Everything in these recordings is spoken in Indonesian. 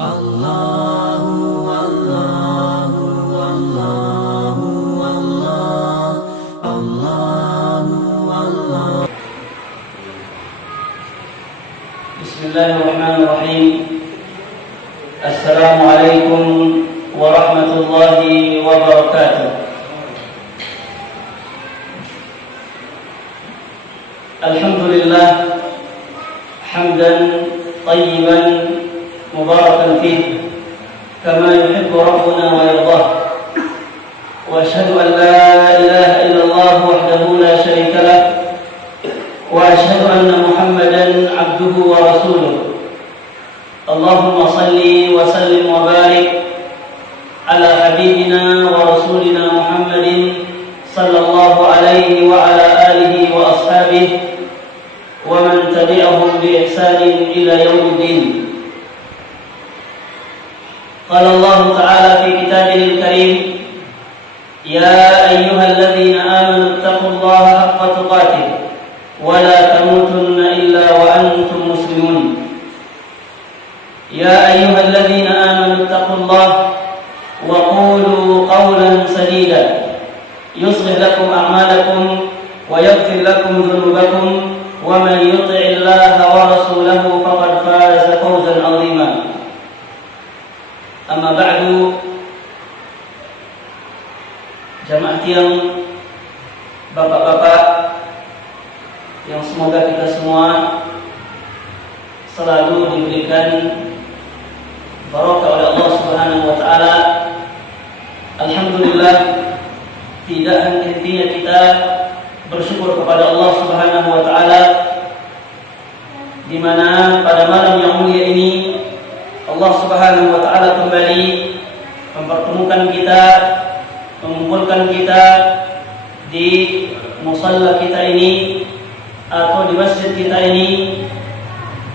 Allahu Allahu Allahu Allah Allahu Allah. Bismillahirrahmanirrahim. Assalamualaikum warahmatullahi wabarakatuh. Alhamdulillah hamdan tayyiban mubarakan fih kama yuhibbu rabbuna wa yardah. Wa asyhadu an la ilaha illallah wahdahu la syarika lah wa asyhadu anna Muhammadan abduhu wa rasuluh. Allahumma salli wa sallim wa barik ala habibina wa rasulina Muhammadin sallallahu alaihi wa ala alihi wa ashabihi wa man tabi'ahum bi ihsanin ila yaumiddin. قال الله تعالى في كتابه الكريم يا أيها الذين آمنوا اتقوا الله حق تقاته ولا تموتن إلا وأنتم مسلمون. يا أيها الذين آمنوا اتقوا الله وقولوا قولا سديدا يصلح لكم أعمالكم ويغفر لكم ذنوبكم ومن يطع الله ورسوله فقد فاز فوزا عظيما. Amma ba'du, jamaah tiang, bapak-bapak yang semoga kita semua selalu diberikan barokah oleh Allah Subhanahu wa taala. Alhamdulillah, tidak henti-hentinya kita bersyukur kepada Allah Subhanahu wa taala di mana pada malam yang mulia ini Allah Subhanahu wa taala kembali mempertemukan kita, mengumpulkan kita di musalla kita ini atau di masjid kita ini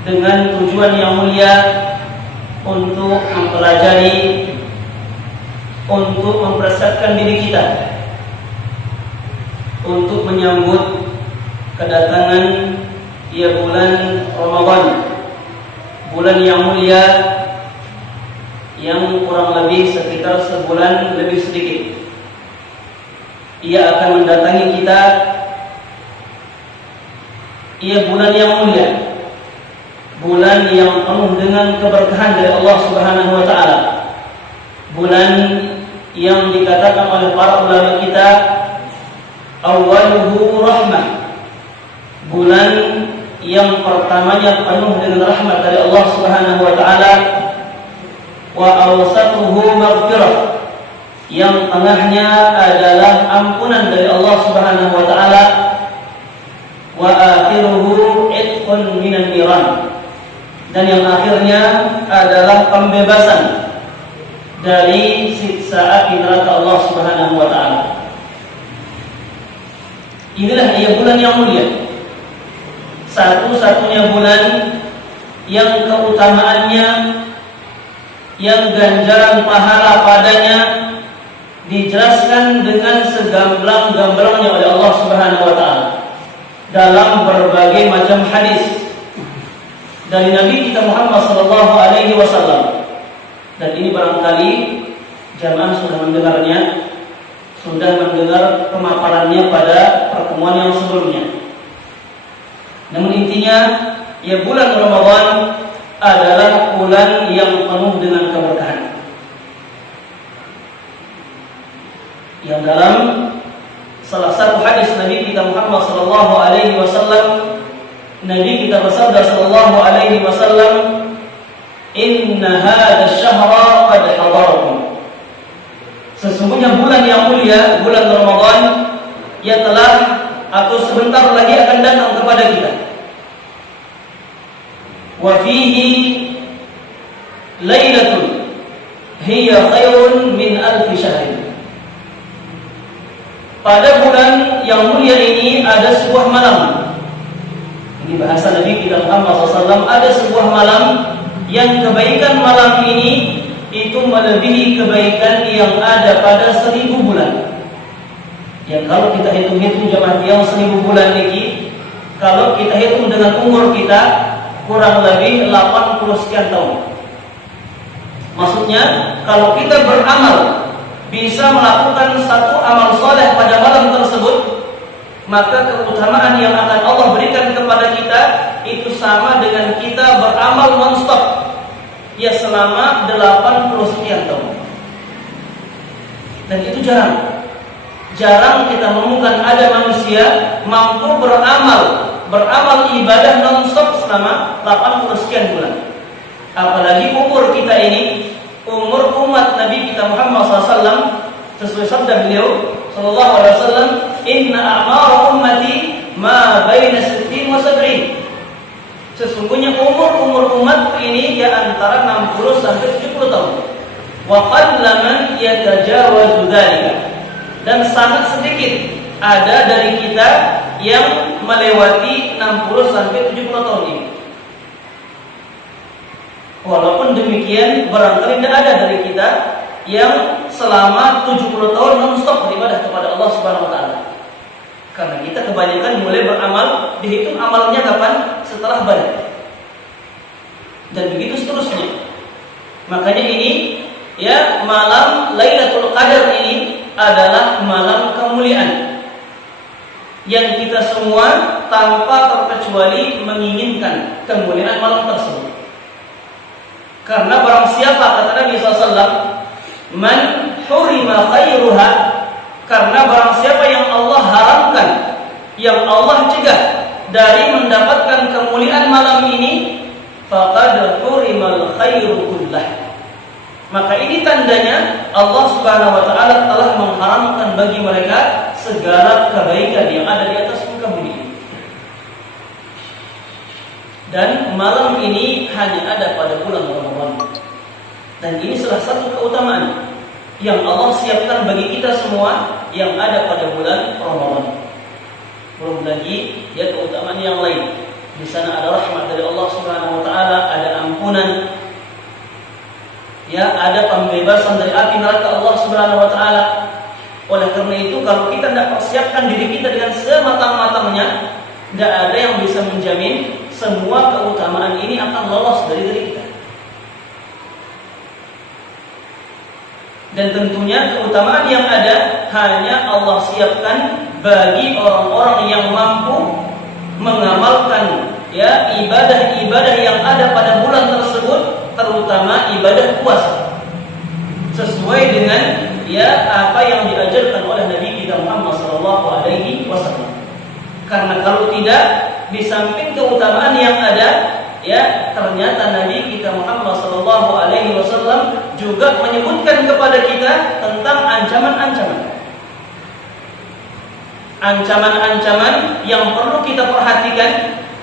dengan tujuan yang mulia untuk mempelajari, untuk mempersiapkan diri kita untuk menyambut kedatangan bulan Ramadan, bulan yang mulia yang kurang lebih sekitar sebulan lebih sedikit. Ia akan mendatangi kita. Ia bulan yang mulia, bulan yang penuh dengan keberkahan dari Allah Subhanahu wa taala. Bulan yang dikatakan oleh para ulama kita awwaluhu rahmah. Bulan yang pertamanya penuh dengan rahmat dari Allah Subhanahu wa taala, wa awsatuhu maghfirah, yang tengahnya adalah ampunan dari Allah Subhanahu wa taala, wa akhiruhu itqun minan niran, dan yang akhirnya adalah pembebasan dari siksa api neraka Allah Subhanahu wa taala. Inilah ia bulan yang mulia, satu-satunya bulan yang keutamaannya, yang ganjaran pahala padanya dijelaskan dengan segamblang-gamblangnya oleh Allah Subhanahu wa taala dalam berbagai macam hadis dari Nabi kita Muhammad sallallahu alaihi wasallam. Dan ini barangkali jamaah sudah mendengarnya, sudah mendengar pemaparannya pada pertemuan yang sebelumnya. Namun intinya, ya bulan Ramadan adalah bulan yang penuh dengan keberkahan. Yang dalam salah satu hadis Nabi kita Muhammad sallallahu alaihi wasallam, Nabi kita bersabda sallallahu alaihi wasallam, "Inna hadzal syahra qad hadarakum." Sesungguhnya bulan yang mulia, bulan Ramadan, ia telah atau sebentar lagi akan datang kepada kita. Wa fihi lailatun hiya khairun min alfi syahr. Pada bulan yang mulia ini ada sebuah malam. Ini bahasa Nabi kita Muhammad SAW, ada sebuah malam yang kebaikan malam ini itu melebihi kebaikan yang ada pada 1000 bulan. Ya, kalau kita hitung-hitung jamaah yang 1000 bulan ini, kalau kita hitung dengan umur kita kurang lebih 80 sekian tahun. Maksudnya, kalau kita beramal bisa melakukan satu amal soleh pada malam tersebut, maka keutamaan yang akan Allah berikan kepada kita itu sama dengan kita beramal non-stop ya selama 80 sekian tahun. Dan itu jarang kita menemukan ada manusia mampu beramal ibadah non-stop selama 80 sekian bulan. Apalagi umur kita ini, umur umat Nabi kita Muhammad SAW, sesuai sabda beliau sallallahu alaihi wasallam, "Inna a'mar ummati ma baina 60 wa 70." Sesungguhnya umur umat ini ya antara 60 sampai 70 tahun. Wa qalla man yatajawazu dzalika. Dan sangat sedikit ada dari kita yang melewati 60 sampai 70 tahun ini. Walaupun demikian, barangkali tidak ada dari kita yang selama 70 tahun non-stop beribadah kepada Allah Subhanahu wa taala. Karena kita kebanyakan mulai beramal, dihitung amalnya kapan? Setelah balik. Dan begitu seterusnya. Makanya ini ya, malam Lailatul Qadar ini adalah malam kemuliaan yang kita semua tanpa terkecuali menginginkan kemuliaan malam tersebut. Karena barang siapa, kata Nabi SAW, man hurima khairuha, karena barang siapa yang Allah haramkan, yang Allah cegah dari mendapatkan kemuliaan malam ini, faqad hurimal khairu kullah. Maka ini tandanya Allah Subhanahu wa taala telah mengharamkan bagi mereka segala kebaikan yang ada di atas muka bumi. Dan malam ini hanya ada pada bulan Ramadan. Dan ini salah satu keutamaan yang Allah siapkan bagi kita semua yang ada pada bulan Ramadan. Belum lagi ya keutamaan yang lain. Di sana ada rahmat dari Allah Subhanahu wa taala, ada ampunan, ya ada pembebasan dari api neraka Allah Subhanahu wa taala. Oleh karena itu, kalau kita tidak persiapkan diri kita dengan sematang-matangnya, tidak ada yang bisa menjamin semua keutamaan ini akan lolos dari diri kita. Dan tentunya keutamaan yang ada hanya Allah siapkan bagi orang-orang yang mampu mengamalkan ya ibadah-ibadah yang ada pada bulan tersebut, terutama ibadah puasa, sesuai dengan ya apa yang diajarkan oleh Nabi kita Muhammad SAW. Karena kalau tidak, di samping keutamaan yang ada, ya ternyata Nabi kita Muhammad SAW juga menyebutkan kepada kita tentang ancaman-ancaman yang perlu kita perhatikan,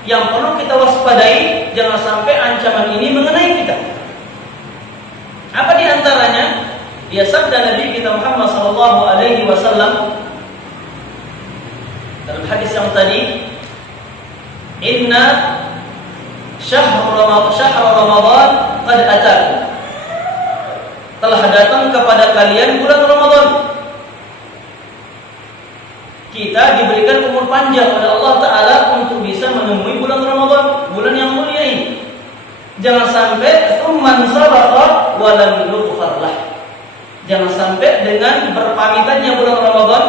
yang perlu kita waspadai, jangan sampai ancaman ini mengenai kita. Apa di antaranya? Ya sabda Nabi kita Muhammad SAW dalam hadis yang tadi, "Inna syahr Ramadan qad atakum." Telah datang kepada kalian bulan Ramadan. Kita diberikan umur panjang oleh Allah Ta'ala untuk bisa menemui bulan Ramadan, bulan yang mulia ini. Jangan sampai tsumman sabaqa wa lam yughfar lah. Jangan sampai dengan berpamitannya bulan Ramadan,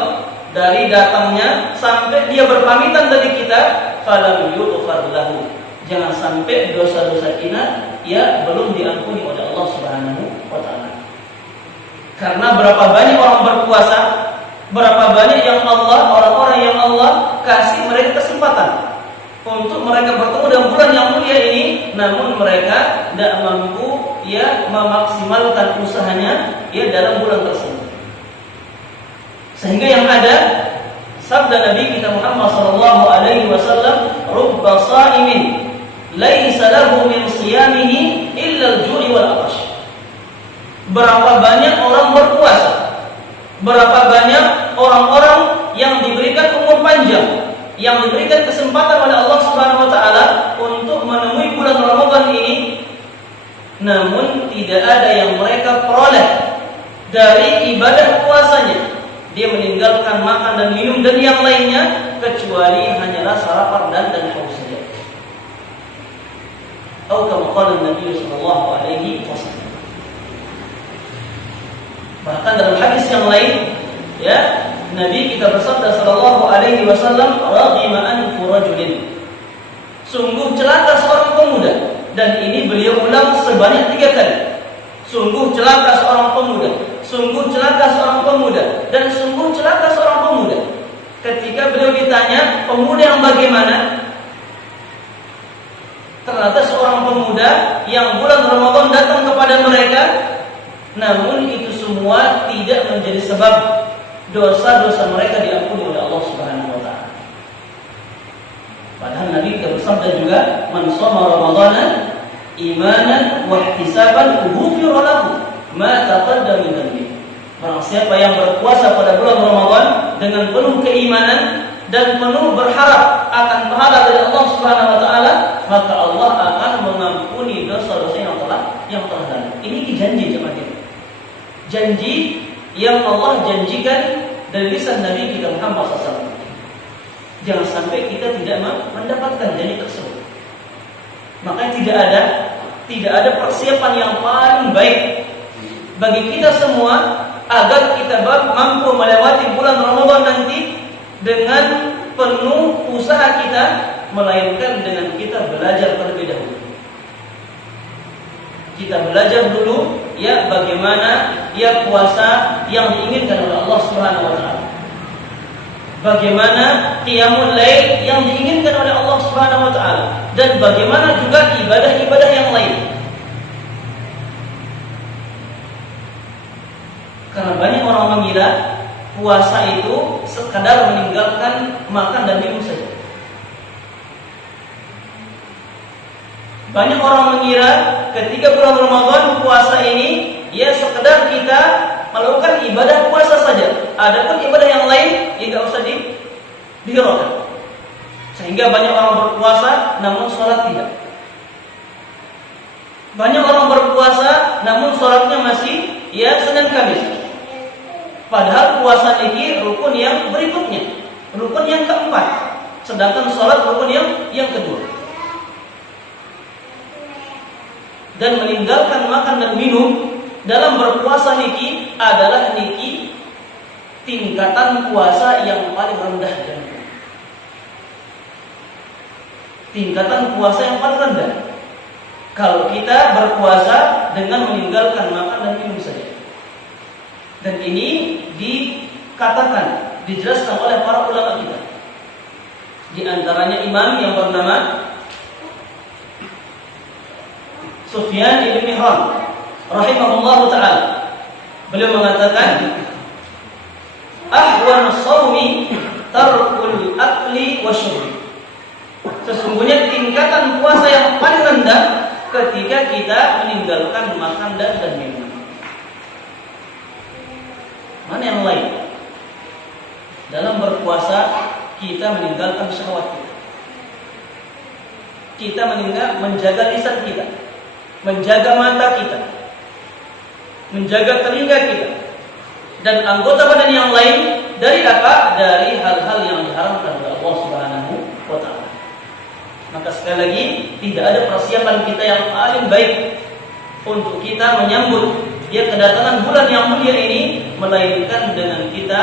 dari datangnya sampai dia berpamitan dari kita, falam yughfar lahu. Jangan sampai dosa-dosa kita ya belum diampuni oleh Allah Subhanahu wa taala. Karena berapa banyak orang berpuasa, berapa banyak yang orang-orang yang Allah kasih mereka kesempatan untuk mereka bertemu dengan bulan yang mulia ini, namun mereka tidak mampu ya memaksimalkan usahanya ya dalam bulan tersebut. Sehingga yang ada sabda Nabi kita Muhammad SAW, "Rubba sha'imin laisa lahu min siyamihi illa al-ju'i wal 'atash." Berapa banyak orang berpuasa, berapa banyak orang-orang yang diberikan umur panjang, yang diberikan kesempatan oleh Allah Subhanahu wa taala untuk menemui bulan Ramadan ini, namun tidak ada yang mereka peroleh dari ibadah puasanya. Dia meninggalkan makan dan minum dan yang lainnya, kecuali hanyalah sarapan dan haus saja. Atau kama qala Nabi sallallahu alaihi wasallam. hadis yang lain, ya, Nabi kita bersabda sallallahu alaihi wasallam, "Raghima anfu rajulin." Sungguh celaka seorang pemuda, dan ini beliau ulang sebanyak 3 kali. Sungguh celaka seorang pemuda, sungguh celaka seorang pemuda, dan sungguh celaka seorang pemuda. Ketika beliau ditanya, pemuda yang bagaimana? Ternyata seorang pemuda yang bulan Ramadan datang kepada mereka, namun itu semua tidak menjadi sebab dosa-dosa mereka diampuni oleh Allah Subhanahu wa taala. Padahal Nabi kita bersabda juga, "Man shoma Ramadhana imanan wa ihtisaban ghufira lahu ma taqaddama min dhanbi." Barang siapa yang berpuasa pada bulan Ramadan dengan penuh keimanan dan penuh berharap akan pahala dari Allah Subhanahu wa taala, maka Allah akan mengampuni dosa-dosa yang telah lalu. Ini janji jemaah. Janji yang Allah janjikan dari lisan Nabi kita Muhammad SAW. Jangan sampai kita tidak mendapatkan janji tersebut. Makanya tidak ada persiapan yang paling baik bagi kita semua agar kita mampu melewati bulan Ramadan nanti dengan penuh usaha kita, melainkan dengan kita belajar terlebih dahulu. Kita belajar dulu, ya, bagaimana ya puasa yang diinginkan oleh Allah Subhanahu wa taala. Bagaimana qiyamul lail yang diinginkan oleh Allah Subhanahu wa taala, dan bagaimana juga ibadah-ibadah yang lain. Karena banyak orang mengira puasa itu sekadar meninggalkan makan dan minum saja. Banyak orang mengira ketika bulan Ramadan puasa ini ya sekedar kita melakukan ibadah puasa saja. Adapun ibadah yang lain tidak usah dihiraukan. Sehingga banyak orang berpuasa namun sholat tidak. Banyak orang berpuasa namun sholatnya masih ya Senin Kamis. Padahal puasa ini rukun yang berikutnya, rukun yang keempat, sedangkan sholat rukun yang kedua. Dan meninggalkan makan dan minum dalam berpuasa niki adalah niki tingkatan puasa yang paling rendah. Tingkatan puasa yang paling rendah kalau kita berpuasa dengan meninggalkan makan dan minum saja. Dan ini dikatakan, dijelaskan oleh para ulama kita. Di antaranya imam yang bernama Sufyan ibn Mihran rahimahullahu ta'ala. Beliau mengatakan, ahwan shaumi tarkul akli wa syurbi. Sesungguhnya tingkatan puasa yang paling rendah ketika kita meninggalkan makan dan minum. Mana yang lain? Dalam berpuasa kita meninggalkan syahwat kita. Kita menjaga lisan kita, menjaga mata kita, menjaga telinga kita, dan anggota badan yang lain dari apa? Dari hal-hal yang diharamkan oleh Allah Subhanahu wa taala. Maka sekali lagi tidak ada persiapan kita yang paling baik untuk kita menyambut ya kedatangan bulan yang mulia ini, melainkan dengan kita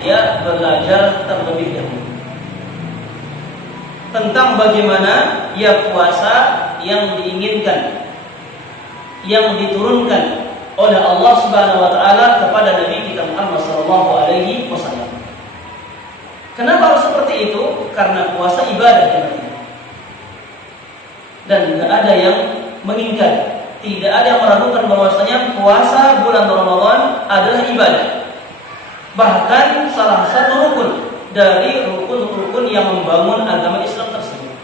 ya belajar terlebih dahulu tentang bagaimana ya puasa yang diinginkan, yang diturunkan oleh Allah Subhanahu wa taala kepada Nabi kita Muhammad sallallahu alaihi wasallam. Kenapa harus seperti itu? Karena puasa ibadah, teman-teman. Dan tidak ada yang mengingkari, tidak ada yang meragukan bahwasanya puasa bulan Ramadan adalah ibadah. Bahkan salah satu rukun dari rukun-rukun yang membangun agama Islam tersebut.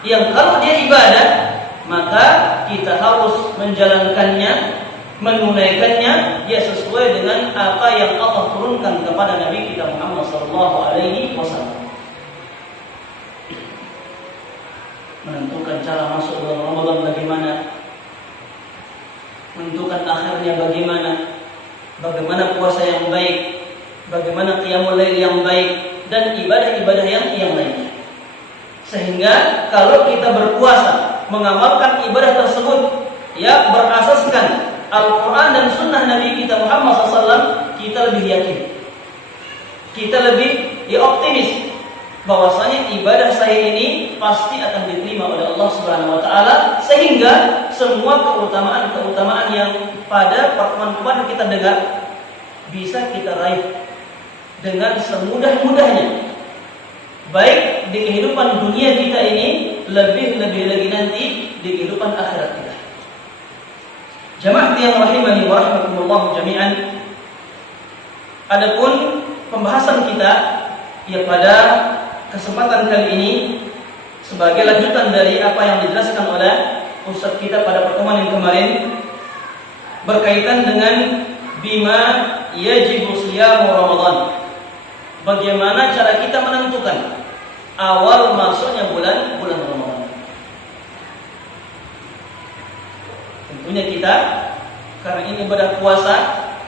Yang kalau dia ibadah, maka kita harus menjalankannya, menunaikannya ya sesuai dengan apa yang Allah turunkan kepada Nabi kita Muhammad SAW. Menentukan cara masuk bulan Ramadan bagaimana, menentukan akhirnya bagaimana puasa yang baik, bagaimana qiyamul lail yang baik, dan ibadah-ibadah yang lainnya. Sehingga kalau kita berpuasa mengamalkan ibadah tersebut ya berasaskan Al-Quran dan Sunnah Nabi kita Muhammad SAW, kita lebih yakin, kita lebih optimis bahwasanya ibadah saya ini pasti akan diterima oleh Allah Subhanahu wa taala, sehingga semua keutamaan-keutamaan yang pada pertemuan kemarin kita dengar bisa kita raih dengan semudah-mudahnya, baik di kehidupan dunia kita ini, lebih-lebih lagi nanti di kehidupan akhirat kita. Jamaah yang rahimani wa rahimakumullah jami'an. Adapun pembahasan kita ya pada kesempatan kali ini sebagai lanjutan dari apa yang dijelaskan oleh Ustaz kita pada pertemuan yang kemarin berkaitan dengan bima yajibu siyamu Ramadan. Bagaimana cara kita menentukan awal masuknya bulan Ramadan. Tentunya kita, karena ini ibadah puasa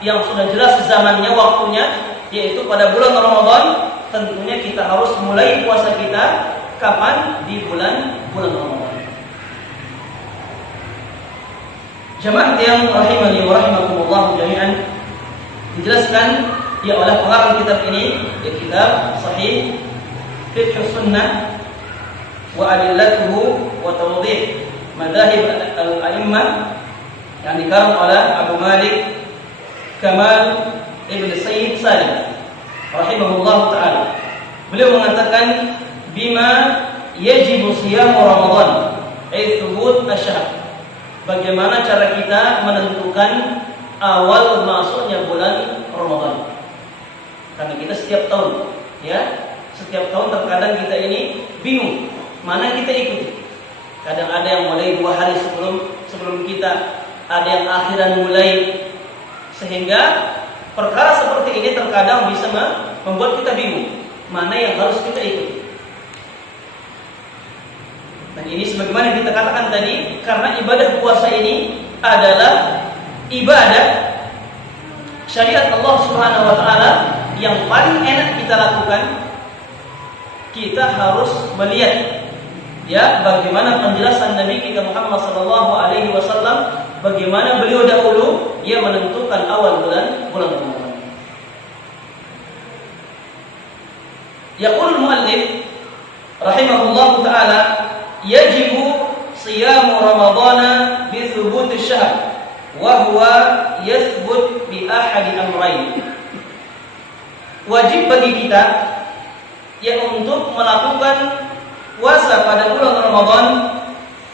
yang sudah jelas zamannya, waktunya, yaitu pada bulan Ramadan, tentunya kita harus mulai puasa kita kapan? Di bulan Ramadan. Jamaah yang rahimani wa rahimakumullah jami'an, dijelaskan ya oleh pengarang kitab ini, ya kitab Sahih Fiqh Sunnah wa Adillatuhu wa Tawdih Madahib al-A'immah yang dikarang oleh Abu Malik Kamal Ibn Sayyid Salim rahimahullah ta'ala. Beliau mengatakan bima yajibu siyamu Ramadan ay thubut asyahr. Bagaimana cara kita menentukan awal masuknya bulan Ramadan. Karena kita setiap tahun, ya, setiap tahun terkadang kita ini bingung mana kita ikuti. Kadang ada yang mulai 2 hari sebelum kita, ada yang akhiran mulai, sehingga perkara seperti ini terkadang bisa membuat kita bingung mana yang harus kita ikuti. Dan ini sebagaimana kita katakan tadi, karena ibadah puasa ini adalah ibadah syariat Allah Subhanahu wa taala yang paling enak kita lakukan. Kita harus melihat ya bagaimana penjelasan Nabi kita Muhammad sallallahu alaihi wasallam, bagaimana beliau dahulu ia menentukan awal bulan Ramadan. Yaqul muallif rahimahullahu taala yajibu siyamu ramadhana bi thubut asy-syahr wa huwa yathbut bi ahadi amrayn. Wajib bagi kita ya untuk melakukan puasa pada bulan Ramadan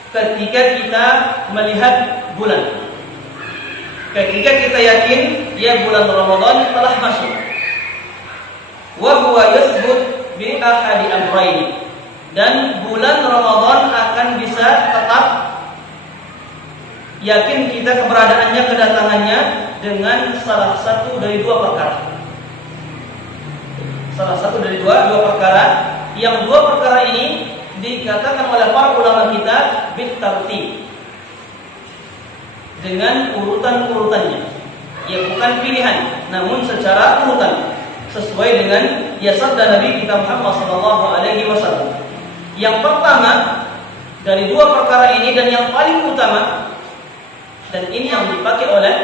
ketika kita melihat bulan, ketika kita yakin ya bulan Ramadan telah masuk. Wa huwa yathbut bi ahadi amrayn, dan bulan Ramadan akan bisa tetap yakin kita keberadaannya, kedatangannya dengan salah satu dari 2 perkara. Salah satu dari dua perkara, yang 2 perkara ini dikatakan oleh para ulama kita bitartib, dengan urutan-urutannya, ya bukan pilihan, namun secara urutan sesuai dengan sabda Nabi kita Muhammad sallallahu alaihi wasallam. Yang pertama dari 2 perkara ini dan yang paling utama, dan ini yang dipakai oleh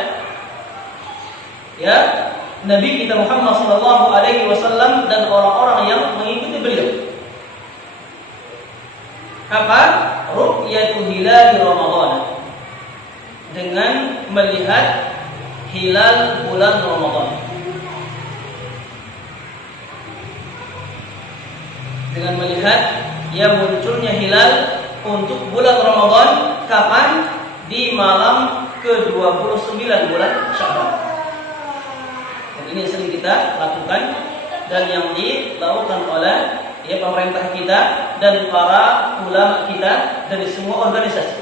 Nabi kita Muhammad sallallahu alaihi wasallam dan orang-orang yang mengikuti beliau. Apa? Ru'yatu hilal Ramadan, dengan melihat hilal bulan Ramadan. Dengan melihat munculnya hilal untuk bulan Ramadan kapan? Di malam ke-29 bulan Sya'ban. Dan ini sering kita lakukan dan yang dilakukan oleh pemerintah kita dan para ulama kita dari semua organisasi.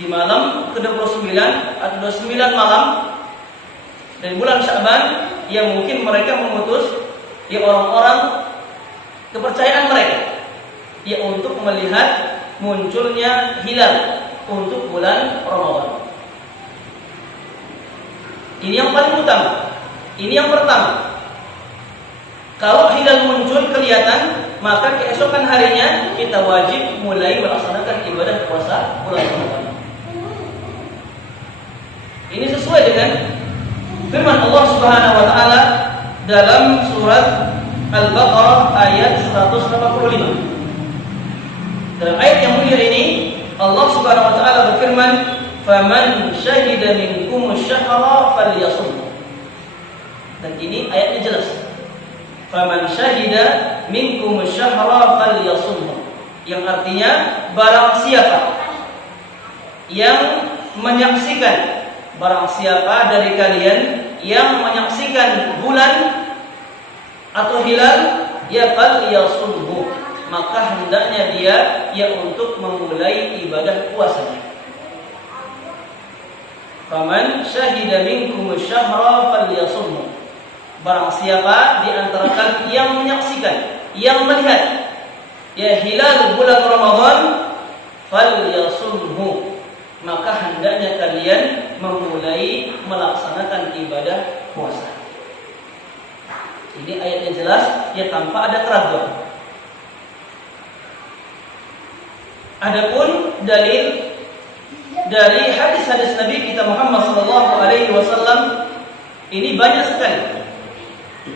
Di malam ke-29 atau 29 malam dari bulan Sya'ban, yang mungkin mereka mengutus orang-orang kepercayaan mereka untuk melihat munculnya hilal untuk bulan Ramadan. Ini yang paling utama. Ini yang pertama. Kalau hilal muncul kelihatan, maka keesokan harinya kita wajib mulai melaksanakan ibadah puasa bulan Ramadan. sesuai dengan firman Allah Subhanahu wa taala dalam surat Al-Baqarah ayat 185. Dalam ayat yang mulia ini Allah Subhanahu wa taala berfirman, "Faman syahida minkum asy-syahra falyasum." Dan ini ayatnya jelas. Faman syahida minkum asy-syahra falyasum. Yang artinya barang siapa yang menyaksikan, barang siapa dari kalian yang menyaksikan bulan atau hilal, ya falyasumhu, maka hendaknya dia untuk memulai ibadah puasanya. Faman syahida minkum asy-syahra falyasumhu. Barang siapa di antara kalian yang menyaksikan, yang melihat ya hilal bulan Ramadan, falyasumhu, maka hendaknya kalian memulai melaksanakan ibadah puasa. Ini ayatnya jelas, ya tanpa ada keraguan. Adapun dalil dari hadis-hadis Nabi kita Muhammad sallallahu alaihi wasallam ini banyak sekali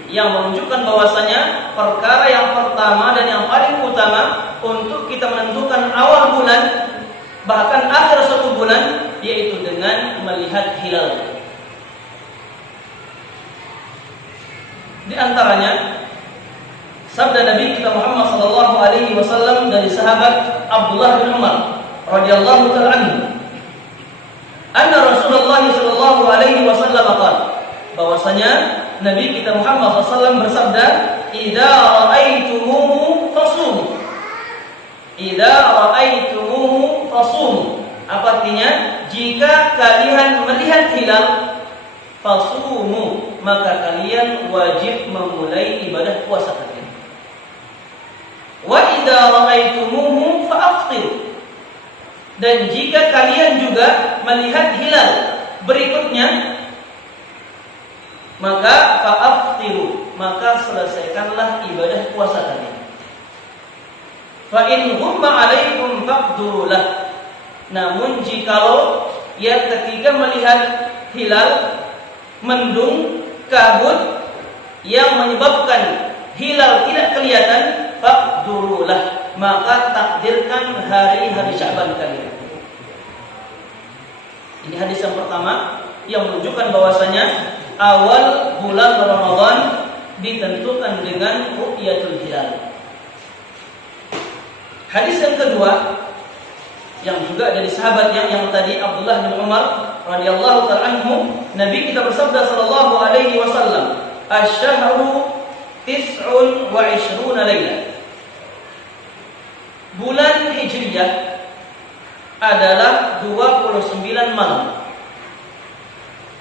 yang menunjukkan bahwasanya perkara yang pertama dan yang paling utama untuk kita menentukan awal bulan bahkan akhir suatu bulan yaitu dengan melihat hilal. Di antaranya sabda Nabi kita Muhammad sallallahu alaihi wasallam dari sahabat Abdullah bin Umar radhiyallahu ta'ala anhu, anna Rasulullah sallallahu alaihi wasallam qala, bahwasanya Nabi kita Muhammad SAW bersabda, "Idza ra'aitumuhu fasumu." Idza ra'aitumuhu fasumu. Apa artinya? Jika kalian melihat hilal, fasumu, maka kalian wajib memulai ibadah puasa kalian. Wa idza ra'aitumuhu fa'aftiru. Dan jika kalian juga melihat hilal berikutnya, maka fa'aftiru, maka selesaikanlah ibadah puasa kalian. Fa in humma 'alaikum faqdurulah. Namun jikalau ya ketika melihat hilal mendung kabut yang menyebabkan hilal tidak kelihatan, faqdurulah, maka takdirkan hari-hari Sya'ban kalian. Ini hadis yang pertama yang menunjukkan bahwasanya awal bulan Ramadan ditentukan dengan ru'yatul hilal. Hadis yang kedua yang juga dari sahabat yang tadi Abdullah bin Umar radhiyallahu ta'ala anhu, Nabi kita bersabda sallallahu alaihi wasallam, "Asy-syahru 29 laila." Bulan Hijriyah adalah 29 malam.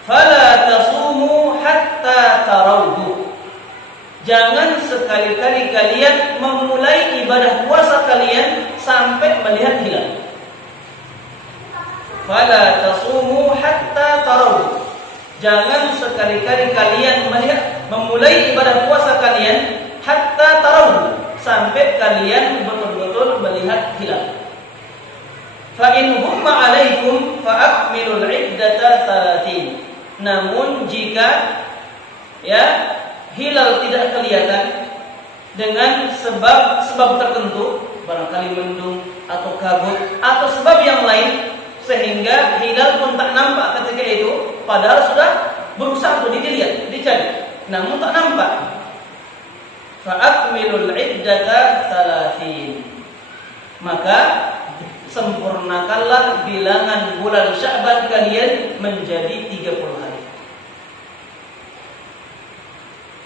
Fala tasumu hatta tarawhu. Jangan sekali-kali kalian memulai ibadah puasa kalian sampai melihat hilal. Fala tasumu hatta tarawhu. Jangan sekali-kali kalian memulai ibadah puasa kalian hatta tarawhu, sampai kalian betul-betul melihat hilal. Fa in humma 'alaikum fa akmilul 'iddata 30. Namun jika ya hilal tidak kelihatan dengan sebab tertentu, barangkali mendung atau kabut atau sebab yang lain, sehingga hilal pun tak nampak ketika itu, padahal sudah berusaha untuk dilihat, dicari, namun tak nampak. Fa akmilul 'iddata 30. Maka sempurnakanlah bilangan bulan Sya'ban kalian menjadi 30 hari.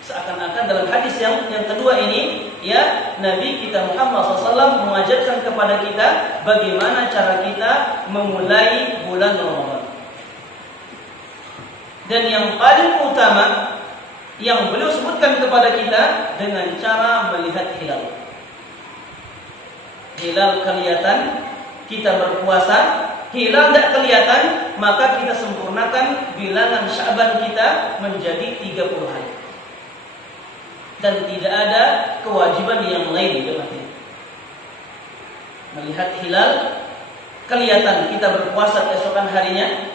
Seakan-akan dalam hadis yang kedua ini, ya Nabi kita Muhammad SAW mengajarkan kepada kita bagaimana cara kita memulai bulan Ramadan. Dan yang paling utama yang beliau sebutkan kepada kita dengan cara melihat hilal. Hilal kelihatan, kita berpuasa. Hilal tidak kelihatan, maka kita sempurnakan bilangan Sya'ban kita menjadi 30 hari. Dan tidak ada kewajiban yang lain berarti. Melihat hilal kelihatan, kita berpuasa keesokan harinya.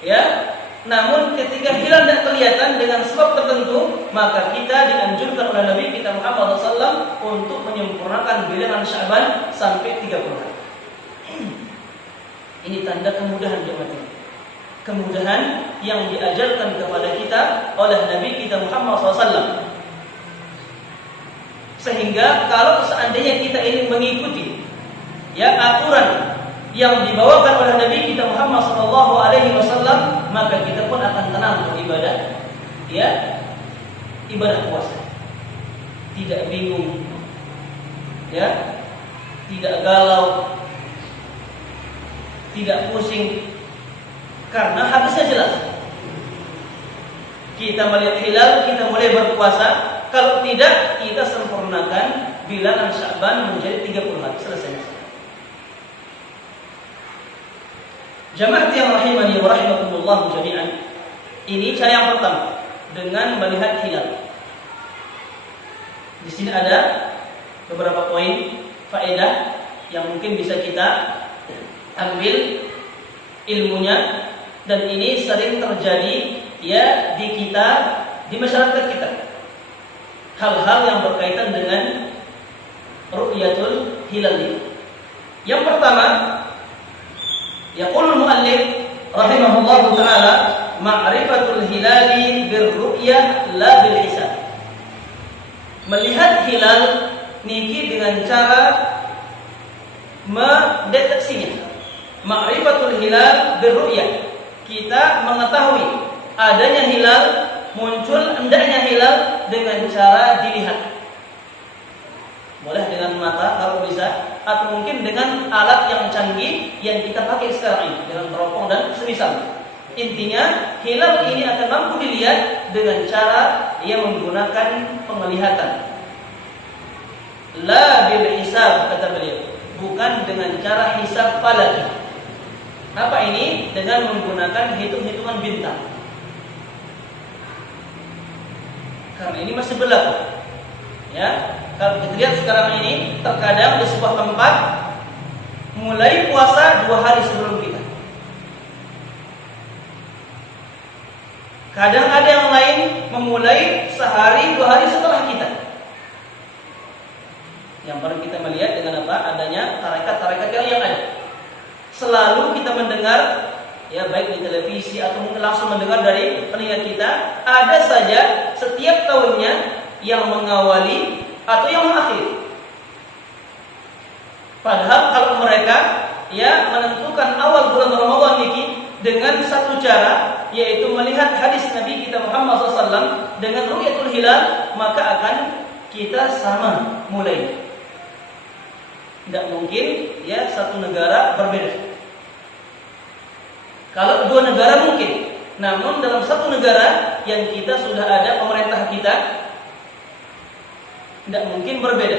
Ya, namun ketika hilal tidak kelihatan dengan sebab tertentu, maka kita dianjurkan oleh Nabi kita Muhammad SAW untuk menyempurnakan bilangan Sya'ban sampai 30 hari. Ini tanda kemudahan jemaah. Kemudahan yang diajarkan kepada kita oleh Nabi kita Muhammad SAW. Sehingga kalau seandainya kita ini mengikuti ya aturan yang dibawakan oleh Nabi kita Muhammad SAW, maka kita pun akan tenang beribadah, ya, ibadah puasa. Tidak bingung, ya, tidak galau, tidak pusing, karena hadisnya jelas. Kita melihat hilal, kita mulai berpuasa. Kalau tidak, kita sempurnakan bilangan Sya'ban menjadi 30 hari. Selesai. Jamaah yang rahimani wa rahimakumullah jami'an. Ini cara yang pertama dengan melihat hilal. Di sini ada beberapa poin faedah yang mungkin bisa kita ambil ilmunya, dan ini sering terjadi ya di kita, di masyarakat kita. Hal-hal yang berkaitan dengan ru'yatul hilal ini. Yang pertama, yaqulul muallif rahimahullahu taala ma'rifatul hilali birru'yah la bil hisab. Melihat hilal niki dengan cara mendeteksinya. Ma'rifatul hilal birru'yah, kita mengetahui adanya hilal, muncul hendaknya hilal dengan cara dilihat. Boleh dengan mata kalau bisa, atau mungkin dengan alat yang canggih yang kita pakai sekarang ini, dengan teropong dan semisal. Intinya hilal ini akan mampu dilihat dengan cara ia menggunakan penglihatan. La bil hisab, kata beliau, bukan dengan cara hisab falaki. Apa ini? Dengan menggunakan hitung-hitungan bintang. Karena ini masih berlaku. Ya, kalau kita lihat sekarang ini, terkadang di sebuah tempat mulai puasa 2 hari sebelum kita. Kadang ada yang lain memulai sehari 2 hari setelah kita. Yang perlu kita melihat dengan apa? Adanya tarekat-tarekat yang ada. Selalu kita mendengar, ya baik di televisi atau mungkin langsung mendengar dari pendengar kita, ada saja setiap tahunnya yang mengawali atau yang mengakhiri. Padahal kalau mereka ya menentukan awal bulan Ramadan ini dengan satu cara, yaitu melihat hadis Nabi kita Muhammad SAW dengan ru'yatul hilal, maka akan kita sama mulai. Tidak mungkin ya satu negara berbeda. Kalau 2 negara mungkin, namun dalam satu negara yang kita sudah ada pemerintah kita, tidak mungkin berbeda.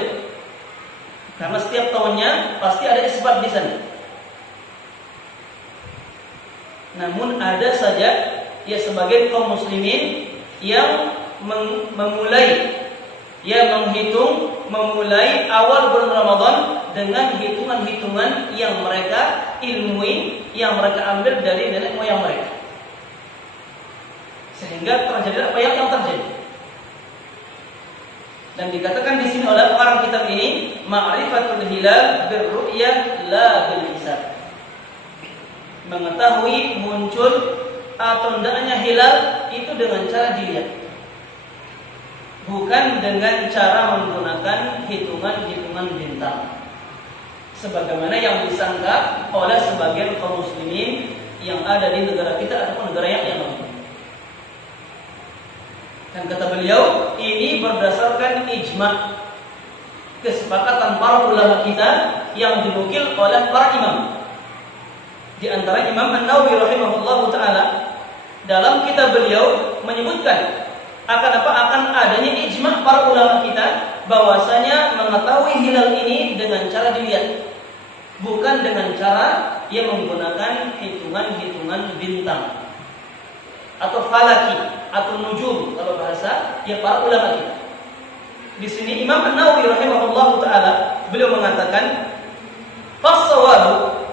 Karena setiap tahunnya pasti ada isbat di sana. Namun ada saja ya sebagian kaum muslimin yang memulai memulai awal bulan Ramadan dengan hitungan-hitungan yang mereka ilmui, yang mereka ambil dari nenek moyang mereka. Sehingga terjadi apa yang terjadi. Dan dikatakan di sini oleh orang kitab ini, ma'rifatul hilal birru'yah la bil hisab. Mengetahui muncul atau hendaknya hilal itu dengan cara dilihat, bukan dengan cara menggunakan hitungan-hitungan bintang, sebagaimana yang disangka oleh sebagian kaum muslimin yang ada di negara kita ataupun negara yang lain. Dan kata beliau, ini berdasarkan ijma', kesepakatan para ulama kita yang dinukil oleh para imam. Di antara Imam An-Nawawi rahimahullahu taala dalam kitab beliau menyebutkan akan adanya ijma' para ulama kita bahwasanya mengetahui hilal ini dengan cara dilihat, bukan dengan cara yang menggunakan hitungan-hitungan bintang atau falaki atau nujum kalau bahasa ya para ulama kita. Di sini Imam An-Nawawi rahimahullahu taala beliau mengatakan fas-shawabu,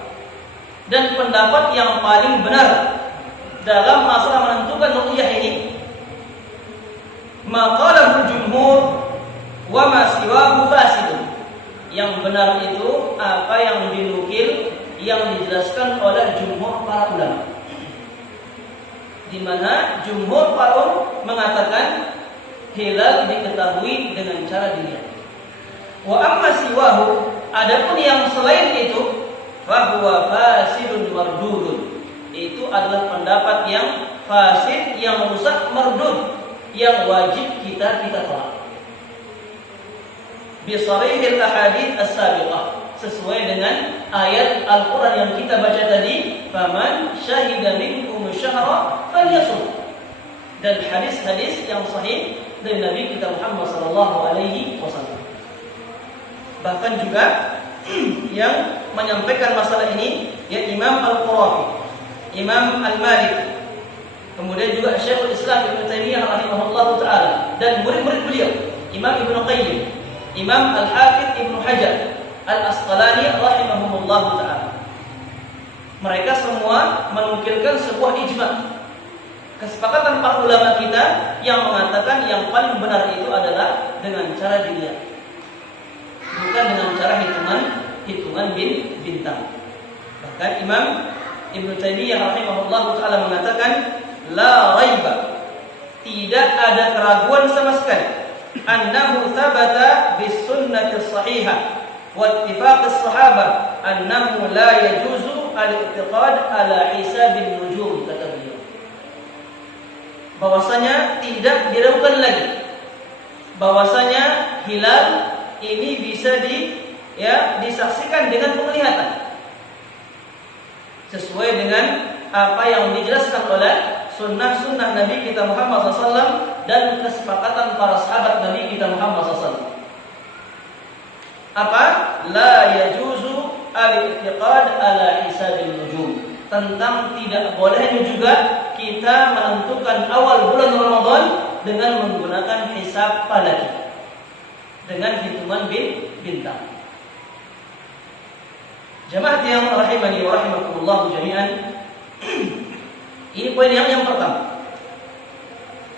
dan pendapat yang paling benar dalam masalah menentukan ru'yah ini, maqalahul jumhur wa ma siwahu fasidun. Yang benar itu apa yang dinukil, yang dijelaskan oleh jumhur para ulama, di mana jumhur para ulama mengatakan hilal diketahui dengan cara dilihat. Wa amma siwahu, adapun yang selain itu, fahuwa fasidun mardudun, itu adalah pendapat yang fasid, yang rusak, mardud, yang wajib kita tolak. Bi sharihil ahadits as-sabiqah, sesuai dengan ayat Al-Qur'an yang kita baca tadi, faman syahida minkum syahra falyasum, dan hadis-hadis yang sahih dari Nabi kita Muhammad sallallahu alaihi wasallam. Bahkan juga yang menyampaikan masalah ini ya Imam Al-Qurafi, Imam Al-Maliki, kemudian juga Syekhul Islam Ibnu Taimiyah rahimahullahu taala, dan murid-murid beliau Imam Ibnu Qayyim, Imam Al-Hafidz Ibnu Hajar Al-Asqalani rahimahumullahu taala. Mereka semua menukilkan sebuah ijma, kesepakatan para ulama kita yang mengatakan yang paling benar itu adalah dengan cara dilihat, bukan dengan cara hitungan bintang. Bahkan Imam Ibnu Taimiyah rahimahullahu taala mengatakan la raiba, tidak ada keraguan sama sekali, annahu thabata bis sunnati sahihah wa ittifaq as-sahabah annahu la yajuzu al-i'tiqad ala hisabin nujum, kata beliau, bahwasanya tidak diragukan lagi bahwasanya hilal ini bisa disaksikan dengan penglihatan sesuai dengan apa yang dijelaskan oleh sunnah Nabi kita Muhammad SAW dan kesepakatan para sahabat Nabi kita Muhammad SAW. Apa? La yajuzu al-i'tiqad ala hisabil nujum, tentang tidak bolehnya juga kita menentukan awal bulan Ramadan dengan menggunakan hisab falaki, dengan hitungan bintang. Jamaah yang rahimani wa rahimakumullah jami'an. Ini poin yang pertama.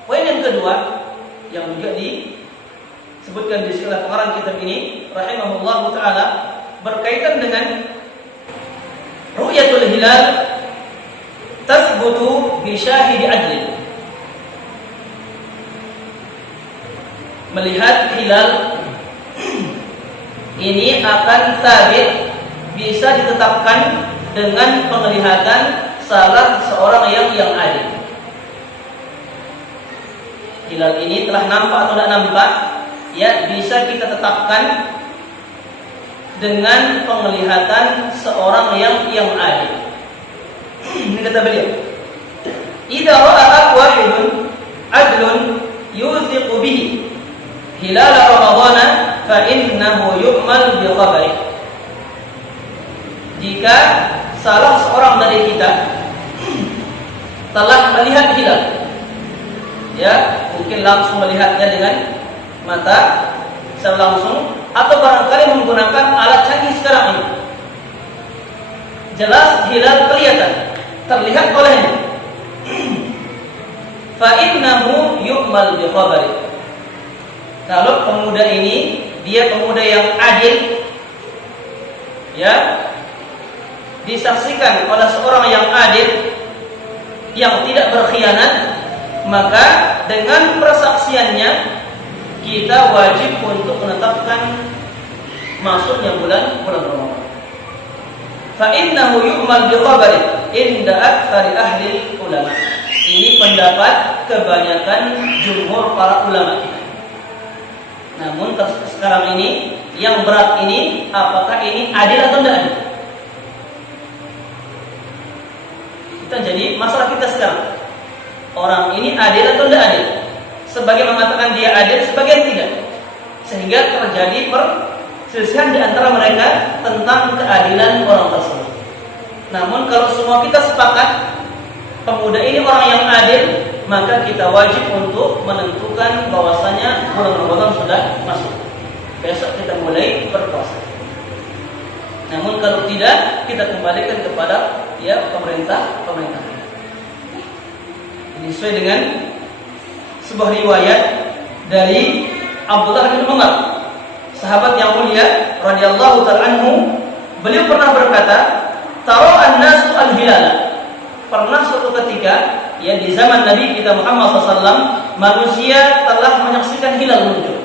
Poin yang kedua yang juga disebutkan di sila pengarang kitab ini rahimahullahu taala berkaitan dengan ru'yatul hilal tasbutu bi syahidi adlin. Melihat hilal ini akan sabit, bisa ditetapkan dengan penglihatan salah seorang yang adil. Hilal ini telah nampak atau tidak nampak, ya bisa kita tetapkan dengan penglihatan seorang yang adil. Ini kata beliau, idza ra'a wahidun adlun yuziqu bihi hilal Ramadhan fa innahu yu'mal bi khabari. Jika salah seorang dari kita telah melihat hilal, ya mungkin langsung melihatnya dengan mata secara langsung, atau barangkali menggunakan alat canggih sekarang ini, jelas hilal kelihatan, terlihat olehnya, fa innahu yu'mal bi khabari. Kalau pemuda ini dia pemuda yang adil, ya disaksikan oleh seorang yang adil yang tidak berkhianat, maka dengan persaksiannya kita wajib untuk menetapkan masuknya bulan Ramadan. Fa innahu yu'mal bi khabari inda aktsari ahli ulama. Ini pendapat kebanyakan jumhur para ulama kita. Namun sekarang ini yang berat ini, apakah ini adil atau tidak adil? Kita jadi masalah kita sekarang. Orang ini adil atau tidak adil? Sebagian mengatakan dia adil, sebagian tidak. Sehingga terjadi perselisihan di antara mereka tentang keadilan orang tersebut. Namun kalau semua kita sepakat pemuda ini orang yang adil, maka kita wajib untuk menentukan bahwasanya bulan Ramadan sudah masuk. Besok kita mulai berpuasa. Namun kalau tidak, kita kembalikan kepada pemerintah. Ini sesuai dengan sebuah riwayat dari Abdullah bin Umar, sahabat yang mulia radhiyallahu ta'ala anhu. Beliau pernah berkata, "Tara'an nasu al-hilala." Pernah suatu ketika, ya di zaman Nabi kita Muhammad SAW, manusia telah menyaksikan hilal muncul.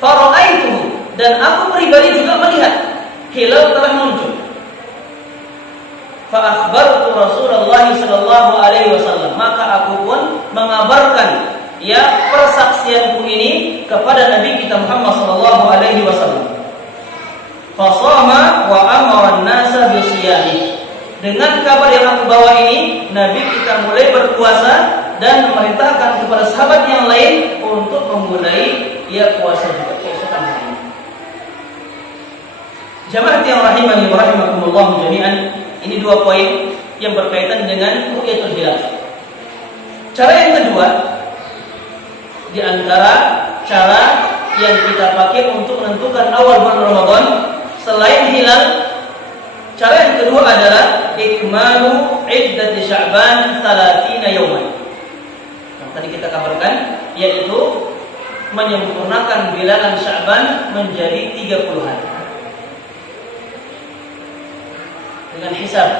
Fara'aituhu, dan aku pribadi juga melihat hilal telah muncul. Fa akhbartu Rasulullah sallallahu alaihi wasallam, maka aku pun mengabarkan ya persaksianku ini kepada Nabi kita Muhammad sallallahu alaihi wasallam. Fa shama wa amara an-nasa bisiyami. Dengan kabar yang aku bawa ini, Nabi kita mulai berpuasa dan memerintahkan kepada sahabat yang lain untuk memulai ya puasa juga keesokan hari. Jamaah yang rahimani wa rahimakumullah jami'an, ini dua poin yang berkaitan dengan ru'yatul hilal. Cara yang kedua, di antara cara yang kita pakai untuk menentukan awal bulan Ramadan selain hilal, cara yang kedua adalah ikmalu iddati Sya'ban 30 yauman. Yang tadi kita kabarkan, yaitu menyempurnakan bilangan Sya'ban menjadi 30 hari dengan hisab.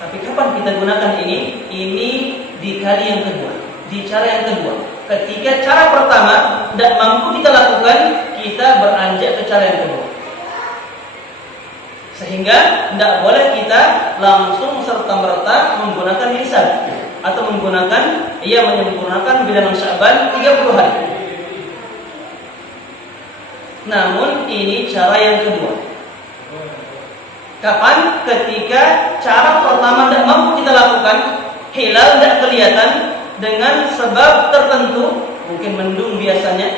Tapi kapan kita gunakan ini? Ini di kali yang kedua, di cara yang kedua. Ketika cara pertama tidak mampu kita lakukan, kita beranjak ke cara yang kedua. Sehingga tidak boleh kita langsung serta-merta menggunakan hisab atau menggunakan menyempurnakan bilangan Sya'ban 30 hari. Namun ini cara yang kedua. Kapan? Ketika cara pertama tidak mampu kita lakukan, hilal tidak kelihatan dengan sebab tertentu, mungkin mendung biasanya,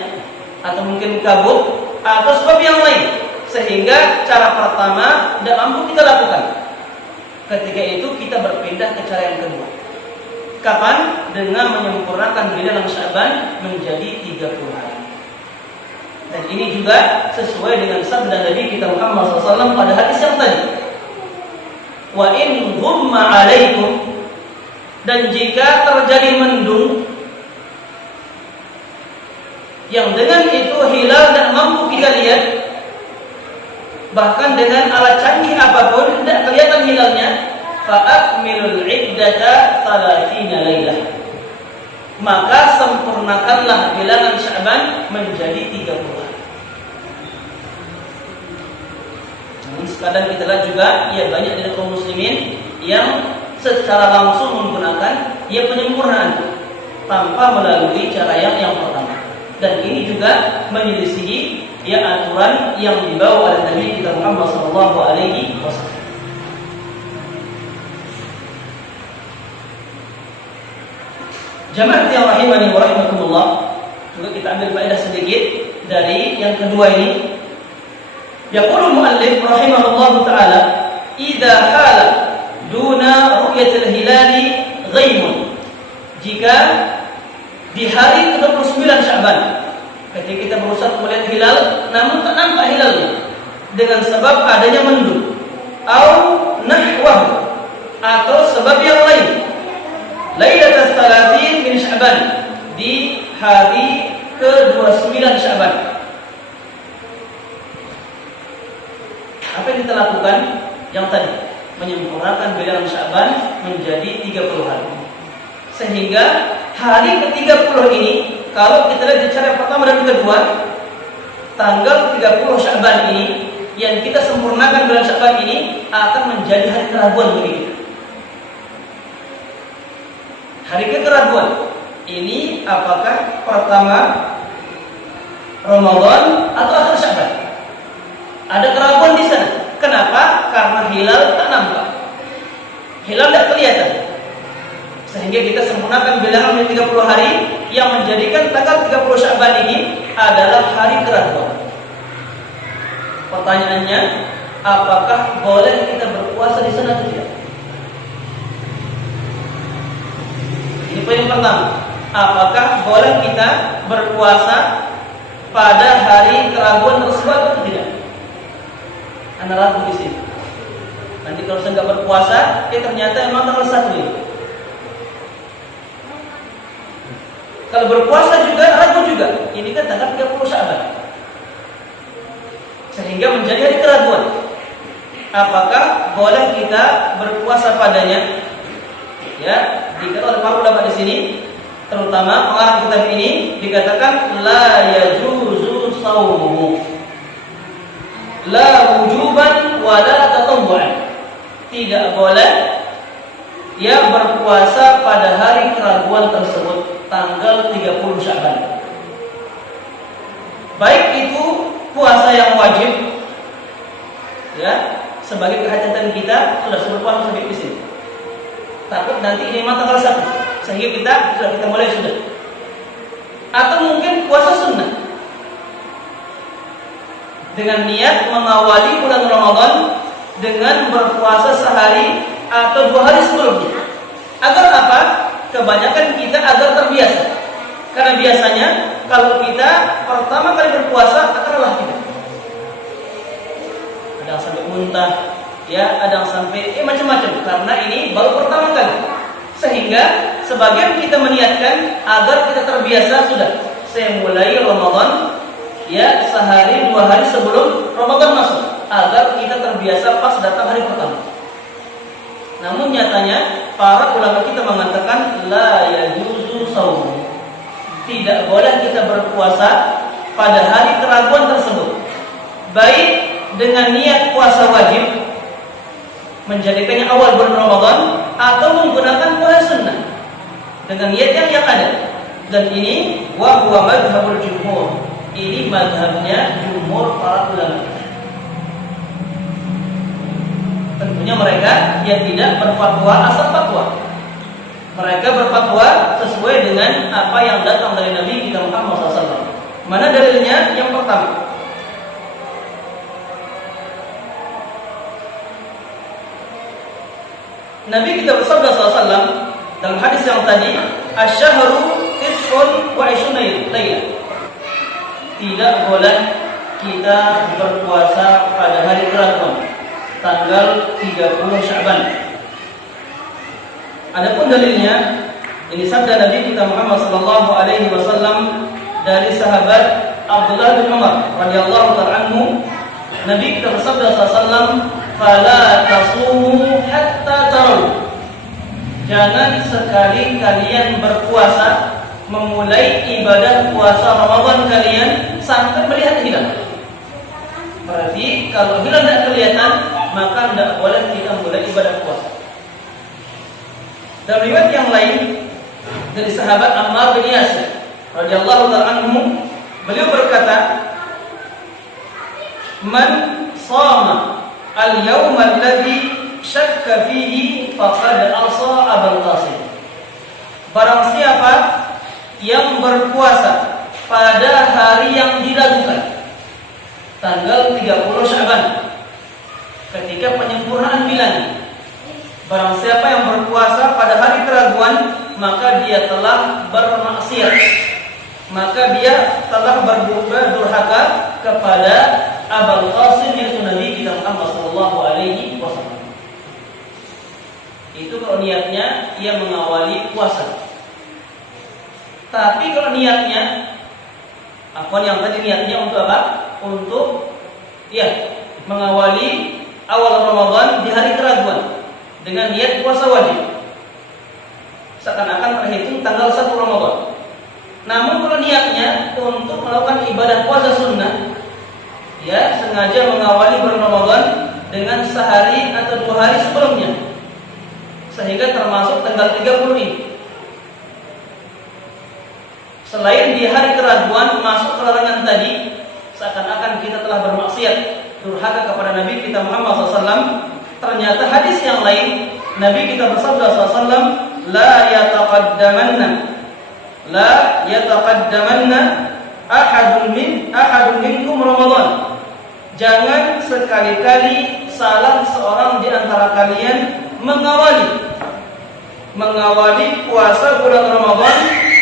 atau mungkin kabut, atau sebab yang lain, sehingga cara pertama tidak mampu kita lakukan. Ketika itu kita berpindah ke cara yang kedua. Kapan? Dengan menyempurnakan bilangan Sya'ban menjadi 30 hari. Dan ini juga sesuai dengan sabda Nabi kita Muhammad SAW pada hadis yang tadi. Wa in ghumma alaikum, dan jika terjadi mendung yang dengan itu hilal tidak mampu kita lihat, bahkan dengan alat canggih apapun tidak kelihatan hilalnya, fa akmilul iddata 30 lailah, maka sempurnakanlah bilangan Sya'ban menjadi 30 hari. Namun sekadang kita lihat juga, banyak dari kaum muslimin yang secara langsung menggunakan penyempurnaan tanpa melalui cara yang pertama. Dan ini juga menyelisihi aturan yang dibawa oleh Nabi kita Muhammad sallallahu alaihi wasallam. Jamaah yang rahimani wa rahimakumullah, juga kita ambil faedah sedikit dari yang kedua ini. Yaqulul muallif rahimahullahu taala, idza hala duna ru'yatil hilali ghaimun, jika di hari ke-29 Sya'ban ketika kita berusaha melihat hilal namun tak nampak hilalnya dengan sebab adanya mendung, au nahwahu, atau sebab yang lain, Lailatul 30 min Sya'ban, di hari ke-29 Sya'ban. Apa yang kita lakukan? Yang tadi, menyempurnakan bilangan Sya'ban menjadi 30 hari. Sehingga hari ke-30 ini, kalau kita lihat di cara pertama dan kedua, tanggal 30 Sya'ban ini yang kita sempurnakan bilangan Sya'ban ini akan menjadi hari keraguan bagi kita. Hari keraguan ini apakah pertama Ramadan atau akhir Sya'ban? Ada keraguan di sana. Kenapa? Karena hilal tak nampak, hilal tak kelihatan, sehingga kita sempurnakan bilangan 30 hari yang menjadikan tanggal 30 Sya'ban ini adalah hari keraguan. Pertanyaannya, apakah boleh kita berpuasa di sana atau tidak? Ini poin yang pertama. Apakah boleh kita berpuasa pada hari keraguan tersebut atau tidak? Anda ragu di sini. Nanti kalau saya nggak berpuasa, ternyata memang tanggal 1 ini. Kalau berpuasa juga ragu juga. Ini kan tanggal 30 Sya'ban. Sehingga menjadi hari keraguan. Apakah boleh kita berpuasa padanya? Ya, dikatakan oleh para ulama di sini, terutama pengarang kitab ini dikatakan la yajuzu shaumuhu. La wujuban wa la tatawwu'an. Tidak boleh ia berpuasa pada hari keraguan tersebut, tanggal 30 Sya'ban. Baik itu puasa yang wajib, ya, sebagai kehajatan kita sudah berpuasa sampai di sini. Takut nanti ini memang tanggal 1, sehingga kita mulai sudah. Atau mungkin puasa sunnah dengan niat mengawali bulan Ramadan dengan berpuasa sehari atau 2 hari sebelumnya. Agar apa? Kebanyakan kita agar terbiasa. Karena biasanya kalau kita pertama kali berpuasa akan lelah kita. Ada yang sampai muntah, ya, ada yang sampai macam-macam karena ini baru pertama kali. Sehingga sebagian kita meniatkan agar kita terbiasa sudah. Saya mulai Ramadan, ya, sehari 2 hari sebelum Ramadan masuk, agar kita terbiasa pas datang hari pertama. Namun nyatanya para ulama kita mengatakan la yajuzu shaum. Tidak boleh kita berpuasa pada hari keraguan tersebut. Baik dengan niat puasa wajib menjadikannya awal bulan Ramadan atau menggunakan puasa sunnah dengan niat yang ada. Dan ini wa huwa madhhabul jumhur. Ini madhabnya jumhur para ulama. Tentunya mereka yang tidak berfatwa asal fatwa. Mereka berfatwa sesuai dengan apa yang datang dari Nabi kita Muhammad SAW. Mana dalilnya? Yang pertama, Nabi kita bersabda SAW dalam hadis yang tadi, asyhuru tis'un wa ishruna laila. Tidak boleh kita berpuasa pada hari keraguan, tanggal 30 Sya'ban. Adapun dalilnya, ini sabda Nabi kita Muhammad sallallahu alaihi wasallam dari sahabat Abdullah bin Umar radhiyallahu ta'ala anhu. Nabi kita bersabda sallallahu, "Fala tasumu hatta taru." Jangan sekali kalian berpuasa, memulai ibadah puasa Ramadan kalian sampai melihat hilal. Berarti kalau hilal tidak kelihatan, maka tidak boleh kita mulai ibadah puasa. Dalam riwayat yang lain dari sahabat Ammar bin Yasir radhiyallahu ta'ala anhu, beliau berkata, "Man shama al-yawm alladhi syakka fihi faqad asa Abul Qasim." Barang siapa yang berpuasa pada hari yang diragukan, tanggal 30 Sya'ban, ketika penyempurnaan bilangan, barang siapa yang berpuasa pada hari keraguan, maka dia telah bermaksiat, maka dia telah berdurhaka kepada Abul Qasim, yaitu Nabi kita Muhammad sallallahu alaihi wasallam. Itu kalau niatnya ia mengawali puasa. Tapi kalau niatnya, yang tadi niatnya untuk apa? Untuk mengawali awal Ramadan di hari keraguan dengan niat puasa wajib, seakan-akan terhitung tanggal 1 Ramadan. Namun kalau niatnya untuk melakukan ibadah puasa sunnah, ya, sengaja mengawali bulan Ramadan dengan sehari atau 2 hari sebelumnya, sehingga termasuk tanggal 30 ini. Selain di hari keraguan masuk ke larangan tadi, seakan-akan kita telah bermaksiat, durhaka kepada Nabi kita Muhammad SAW. Ternyata hadis yang lain Nabi kita bersabda SAW, la yataqaddamanna ahadun minkum Ramadan. Jangan sekali-kali salah seorang di antara kalian mengawali puasa bulan Ramadan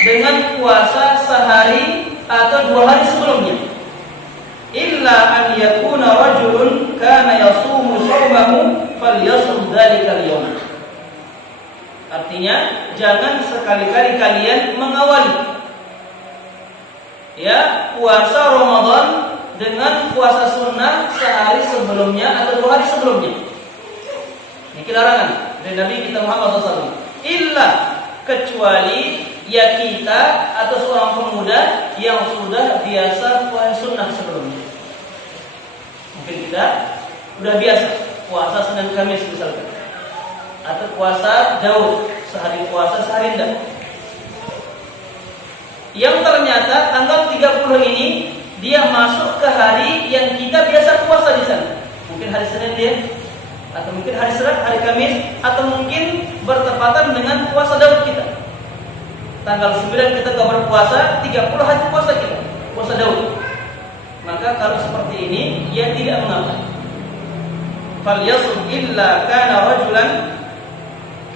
dengan puasa sehari atau 2 hari sebelumnya. Illa an yakuna rajulun kana yasumu shawmahu falyasum jangan sekali-kali kalian mengawali ya puasa Ramadan dengan puasa sunnah sehari sebelumnya atau 2 hari sebelumnya. Ini larangan dari Nabi kita Muhammad SAW. Illa kecuali ya kita atau seorang pemuda yang sudah biasa puasa sunnah sebelumnya. Mungkin kita sudah biasa puasa Senin Kamis misalkan, atau puasa Daud sehari puasa sehari enggak. Yang ternyata tanggal 30 ini dia masuk ke hari yang kita biasa puasa di sana. Mungkin hari Senin dia, atau mungkin hari Selasa, hari Kamis, atau mungkin bertepatan dengan puasa Daud kita. Tanggal 9 kita gak berpuasa, 30 hari puasa kita, puasa Daud. Maka kalau seperti ini, ia tidak mengapa. Falyasum illa kana rajulan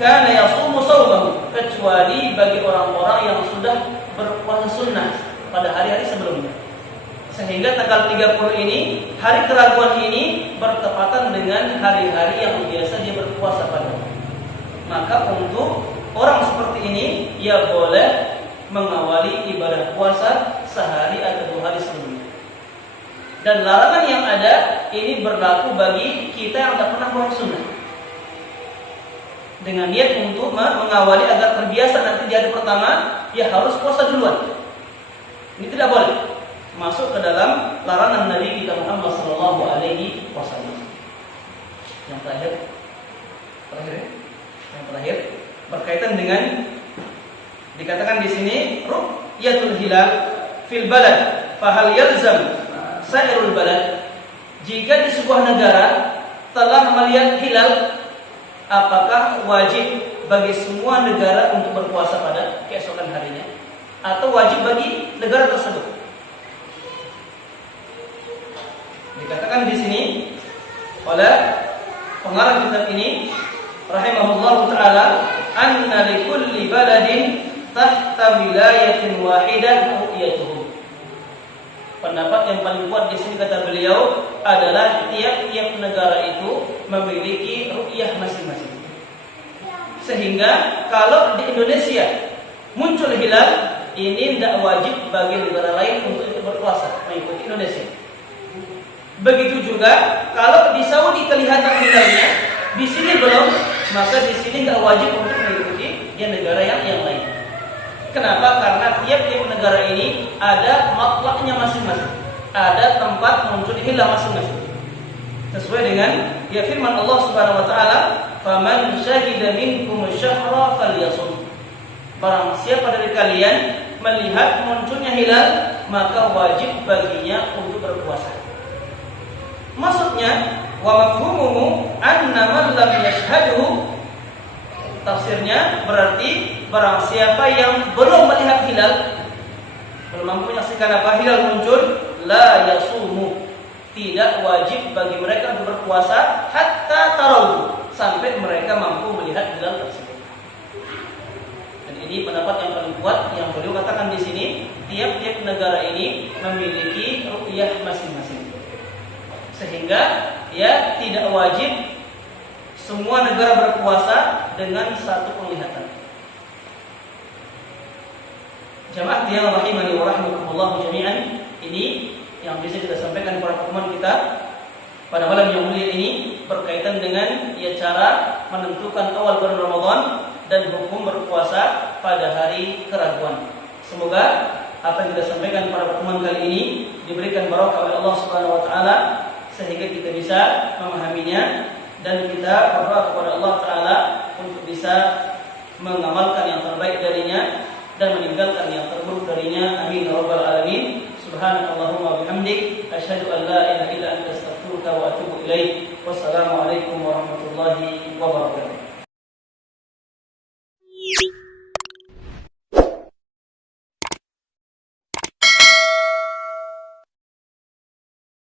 kana yasumu shawmahu, kecuali bagi orang-orang yang sudah berpuasa sunnah pada hari-hari sebelumnya. Sehingga tanggal 30 ini, hari keraguan ini bertepatan dengan hari-hari yang biasa dia berpuasa pada. Maka untuk orang seperti ini, ia boleh mengawali ibadah puasa sehari atau 2 hari sebelumnya. Dan larangan yang ada ini berlaku bagi kita yang tak pernah puasa sunnah, dengan niat untuk mengawali agar terbiasa nanti di hari pertama dia harus puasa duluan. Ini tidak boleh masuk ke dalam larangan Nabi kita Muhammad sallallahu alaihi wasallam. Yang terakhir berkaitan dengan dikatakan di sini ru'yatul hilal fil balad, fahal yalzam sairul balad. Jika di sebuah negara telah melihat hilal, apakah wajib bagi semua negara untuk berpuasa pada keesokan harinya, atau wajib bagi negara tersebut? Dikatakan di sini oleh pengarang kitab ini rahimahullahu taala, anna likulli baladin tahta wilayatin wahidah ru'yatuhu. Pendapat yang paling kuat di sini kata beliau adalah tiap-tiap negara itu memiliki ru'yah masing-masing. Sehingga kalau di Indonesia muncul hilal, ini tidak wajib bagi negara lain untuk berpuasa mengikuti Indonesia. Begitu juga kalau di Saudi kelihatan hilalnya, di sini belum, maka di sini tidak wajib untuk mengikuti yang negara yang lain. Kenapa? Karena tiap-tiap negara ini ada matlaknya masing-masing, ada tempat muncul hilal masing-masing. Sesuai dengan ya firman Allah Subhanahu wa taala, "Faman syahida minkum asy-syahra falyasum." Barang siapa dari kalian melihat munculnya hilal, maka wajib baginya untuk berpuasa. Maksudnya, wa mafhumuhu anna man lam yashhadhu, tafsirnya berarti barang siapa yang belum melihat hilal, belum mampu menyaksikan apa hilal muncul, la yasumu, tidak wajib bagi mereka untuk berpuasa hatta tarawih, sampai mereka mampu melihat hilal tersebut. Dan ini pendapat yang paling kuat yang beliau katakan di sini, tiap-tiap negara ini memiliki ru'yah masing-masing. Sehingga ya tidak wajib semua negara berpuasa dengan satu penglihatan. Jamaah yang rahimani wa rahimakumullah jami'an, ini yang bisa kita sampaikan kepada pertemuan kita pada malam yang mulia ini berkaitan dengan ya cara menentukan awal bulan Ramadan dan hukum berpuasa pada hari keraguan. Semoga apa yang kita sampaikan pada pertemuan kali ini diberikan barokah oleh Allah Subhanahu wa taala, sehingga kita bisa memahaminya dan kita berdoa kepada Allah Ta'ala untuk bisa mengamalkan yang terbaik darinya dan meninggalkan yang terburuk darinya. Amin ya rabbal alamin. Subhanakallahumma bihamdik, asyhadu an la ilaha illa anta astaghfiruka wa atubu ilaik. Wassalamualaikum warahmatullahi wabarakatuh.